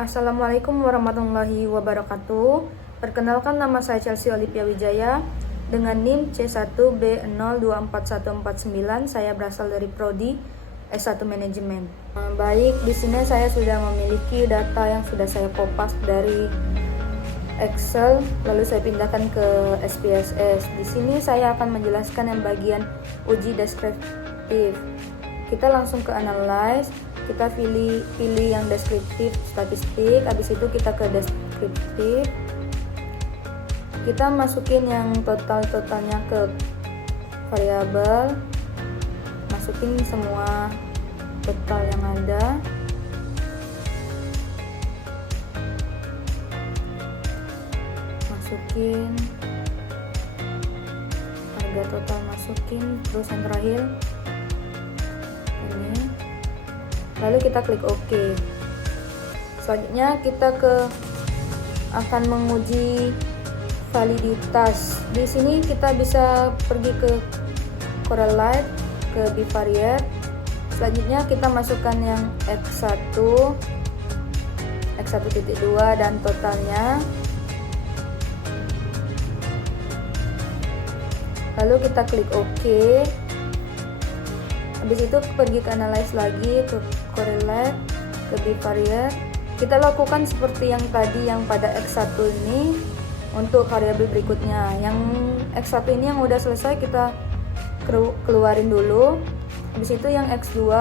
Assalamualaikum warahmatullahi wabarakatuh. Perkenalkan, nama saya Chelsea Olivia Wijaya dengan NIM C1B024149. Saya berasal dari Prodi S1 Manajemen. Baik, di sini saya sudah memiliki data yang sudah saya kopas dari Excel, lalu saya pindahkan ke SPSS. Di sini saya akan menjelaskan yang bagian uji deskriptif. Kita langsung ke analyze. Kita pilih yang deskriptif statistik, habis itu kita ke deskriptif. Kita masukin yang totalnya ke variabel, masukin semua total yang ada. Masukin harga total, masukin, terus yang terakhir ini. Lalu kita klik OK. Selanjutnya kita akan menguji validitas. Di sini kita bisa pergi ke correlate, ke bivariate. Selanjutnya kita masukkan yang X1, X1.2 dan totalnya. Lalu kita klik OK. Habis itu pergi ke analyze lagi, ke correlate, ke bivariate. Kita lakukan seperti yang tadi yang pada X1 ini untuk variabel berikutnya. Yang X1 ini yang udah selesai kita keluarin dulu. Habis itu yang X2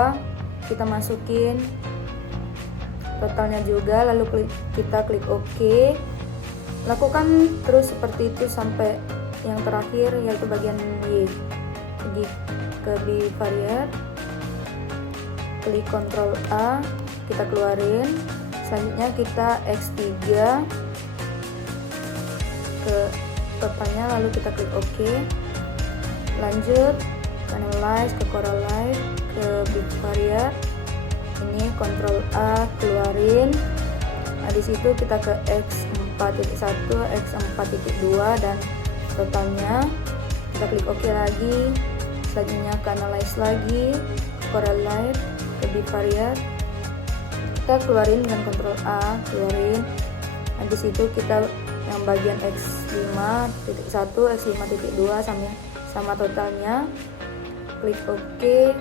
kita masukin totalnya juga, lalu kita klik OK. Lakukan terus seperti itu sampai yang terakhir, yaitu bagian Y. Pergi ke bivariate, klik Ctrl A, kita keluarin. Selanjutnya kita X3 ke totalnya, lalu kita klik OK. Lanjut analyze, ke correlate, ke bivariate, ini Ctrl A, keluarin. Nah, di situ kita ke X4.1, X4.2 dan totalnya. Kita klik OK lagi. Selanjutnya ke analyze lagi, correlate, ke bivariate, kita keluarin dengan Ctrl A, keluarin. Nah, di situ kita yang bagian X5.1, X5.2 sama totalnya, klik OK.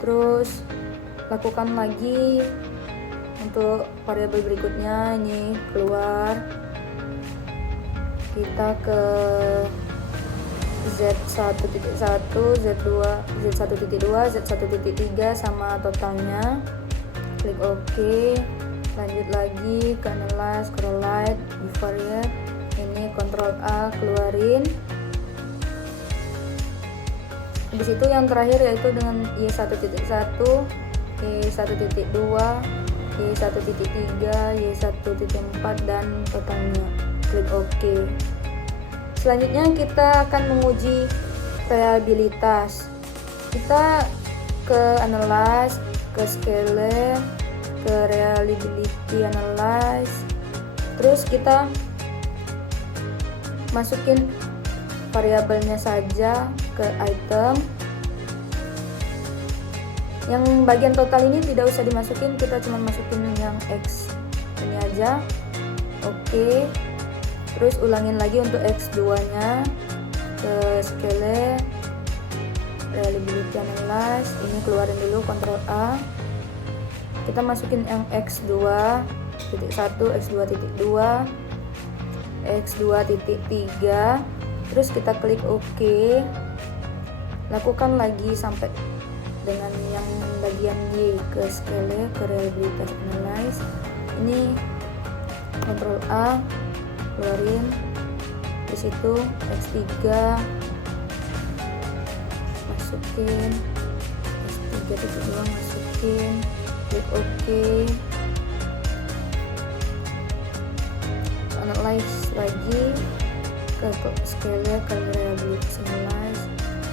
Terus lakukan lagi untuk variabel berikutnya, ini keluar. Kita ke Z1.1, Z1.2, Z1.3 sama totalnya, klik OK. Lanjut lagi ke analyze, correlate, bivariate, ini Ctrl A, keluarin. Habis itu yang terakhir yaitu dengan Y1.1, Y1.2, Y1.3, Y1.4 dan totalnya, klik OK. Selanjutnya kita akan menguji reliabilitas. Kita ke analyze, ke scale, ke reliability analyze. Terus kita masukin variabelnya saja ke item. Yang bagian total ini tidak usah dimasukin, kita cuma masukin yang X ini aja. Oke. Terus ulangin lagi untuk X2 nya, ke scale, reliability analyze, ini keluarin dulu Ctrl A. Kita masukin yang X2.1, X2.2, X2.3, terus kita klik OK. Lakukan lagi sampai dengan yang bagian Y, ke scale, ke reliability analyze, ini Ctrl A, keluarin. Di situ X3 masukin, X3.2 masukin, klik OK. Analyze lagi, ke scale, ke reliability analyze,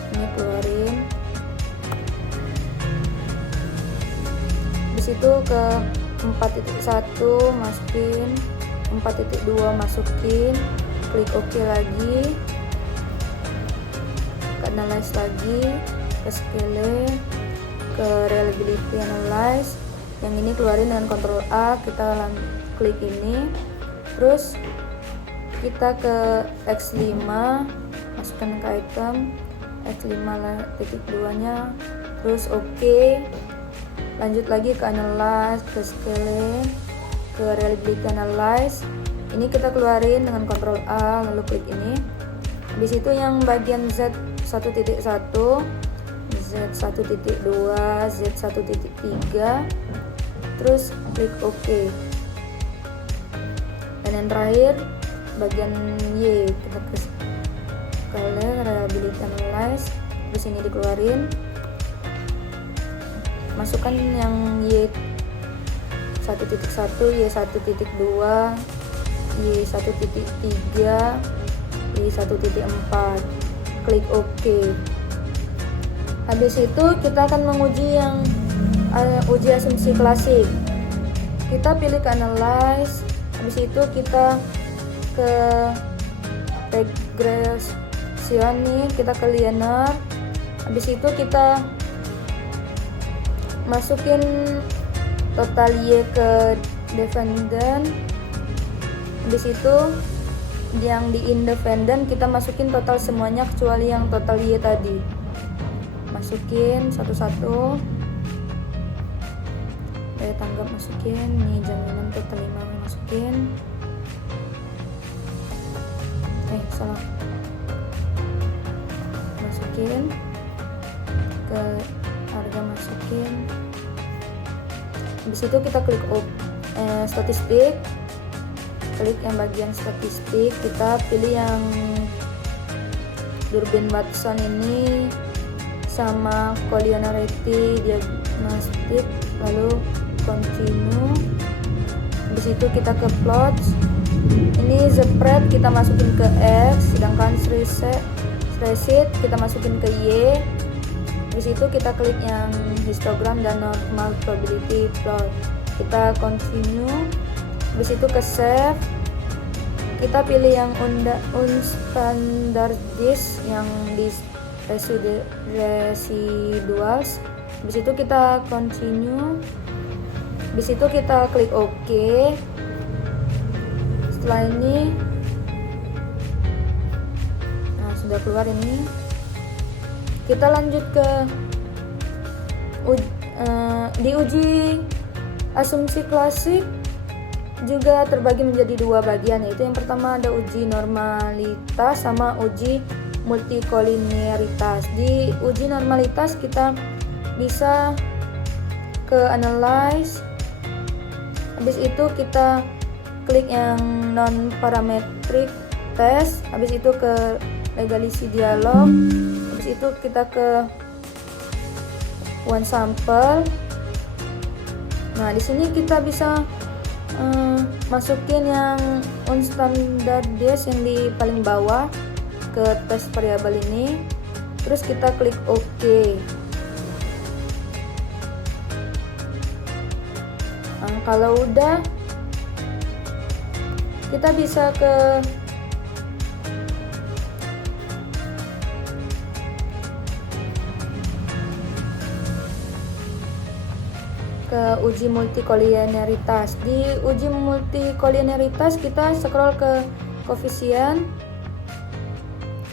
ini keluarin. Di situ ke 4.1 masukin, 4.2 masukin, klik OK lagi, ke analyze lagi, ke scale, ke reliability analyze, Yang ini keluarin dengan Ctrl A, kita klik ini, terus kita ke X5, masukkan ke item X5 titik 2 nya, terus oke. Lanjut lagi ke analyze, ke scale, ke reliability analyze. Ini kita keluarin dengan Ctrl A, lalu klik ini. Habis itu yang bagian Z1.1, Z1.2, Z1.3, terus klik OK. Dan yang terakhir bagian Y, kita ke reliability analyze, terus ini dikeluarin, masukkan yang Y1.1, Y1.2, Y1.3, Y1.4, klik OK. Habis itu kita akan menguji yang uji asumsi klasik. Kita pilih ke analyze, habis itu kita ke regression nih, kita ke linear. Habis itu kita masukin total Y ke dependent. Habis itu yang di independent kita masukin total semuanya kecuali yang total Y tadi. Masukin satu-satu. Daya tanggap masukin, nih jaminan total 5 masukin. Salah. Masukin ke harga, masukin. Habis itu kita klik statistik. Klik yang bagian statistik, kita pilih yang Durbin Watson ini sama collinearity diagnostic, lalu continue. Habis itu kita ke plot. Ini spread kita masukin ke X, sedangkan spreadsheet kita masukin ke Y. Habis itu kita klik yang histogram dan normal probability plot. Kita continue. Habis itu ke save. Kita pilih yang unstandardized yang di residuals. Habis itu kita continue. Habis itu kita klik OK. Setelah ini, nah sudah keluar ini. Kita lanjut ke diuji asumsi klasik juga terbagi menjadi dua bagian, yaitu yang pertama ada uji normalitas sama uji multikolinearitas. Di uji normalitas kita bisa ke analyze, habis itu kita klik yang non parametric test, habis itu ke legalisi dialog, habis itu kita ke one sample. Nah di sini kita bisa masukin yang unstandardized yang di paling bawah ke tes variabel ini, terus kita klik OK. Nah, kalau udah, kita bisa ke uji multikolinearitas. Di uji multikolinearitas kita scroll ke koefisien.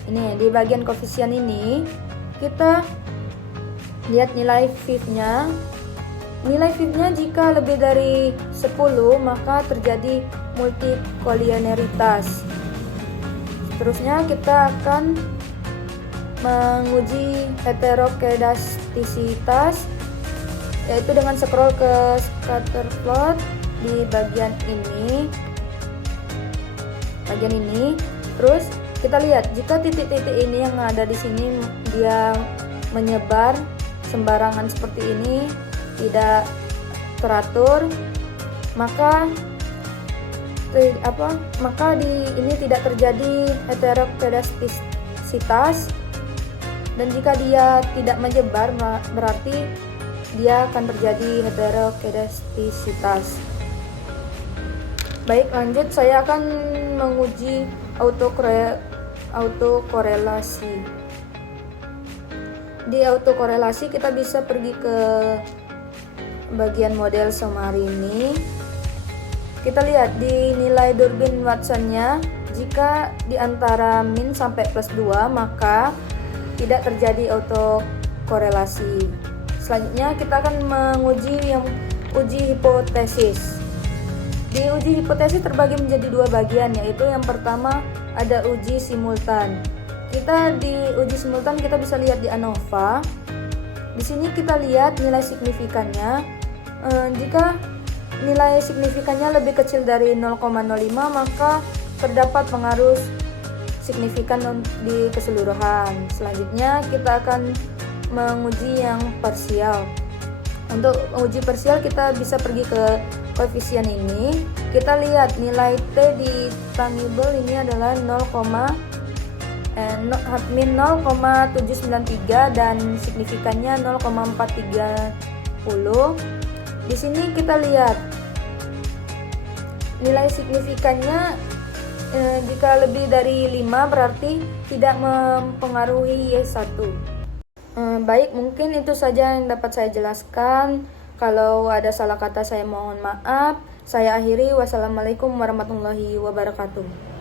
Ini di bagian koefisien ini kita lihat nilai fifth-nya. Nilai fifth-nya jika lebih dari 10 maka terjadi multikolinearitas. Terusnya kita akan menguji heterokedastisitas, yaitu dengan scroll ke scatter plot di bagian ini. Terus kita lihat jika titik-titik ini yang ada di sini dia menyebar sembarangan seperti ini, tidak teratur, maka ini tidak terjadi heterokedastisitas. Dan jika dia tidak menyebar berarti dia akan terjadi heterokedastisitas. Baik, lanjut saya akan menguji autokorelasi. Di autokorelasi kita bisa pergi ke bagian model summary ini, kita lihat di nilai Durbin Watsonnya, jika di antara min sampai plus 2 maka tidak terjadi autokorelasi. Selanjutnya kita akan menguji yang uji hipotesis. Di uji hipotesis terbagi menjadi dua bagian, yaitu yang pertama ada uji simultan. Kita di uji simultan kita bisa lihat di ANOVA. Di sini kita lihat nilai signifikannya. Jika nilai signifikannya lebih kecil dari 0,05 maka terdapat pengaruh signifikan di keseluruhan. Selanjutnya kita akan menguji yang parsial. Untuk uji parsial kita bisa pergi ke koefisien ini. Kita lihat nilai T di tangible ini adalah min 0,793 dan signifikannya 0,430. Di sini kita lihat nilai signifikannya jika lebih dari 5 berarti tidak mempengaruhi Y1. Baik, mungkin itu saja yang dapat saya jelaskan. Kalau ada salah kata saya mohon maaf. Saya akhiri. Wassalamualaikum warahmatullahi wabarakatuh.